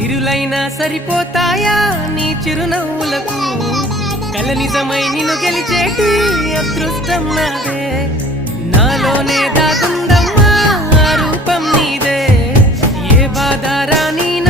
సిరులైనా సరిపోతాయా నీ చిరునవ్వులకు కల నిజమై నిన్ను గెలిచేటి అదృష్టం నాదే నాలోనే దాగుందమ్మా ఆ రూపం నీదే ఏ బాధ రాని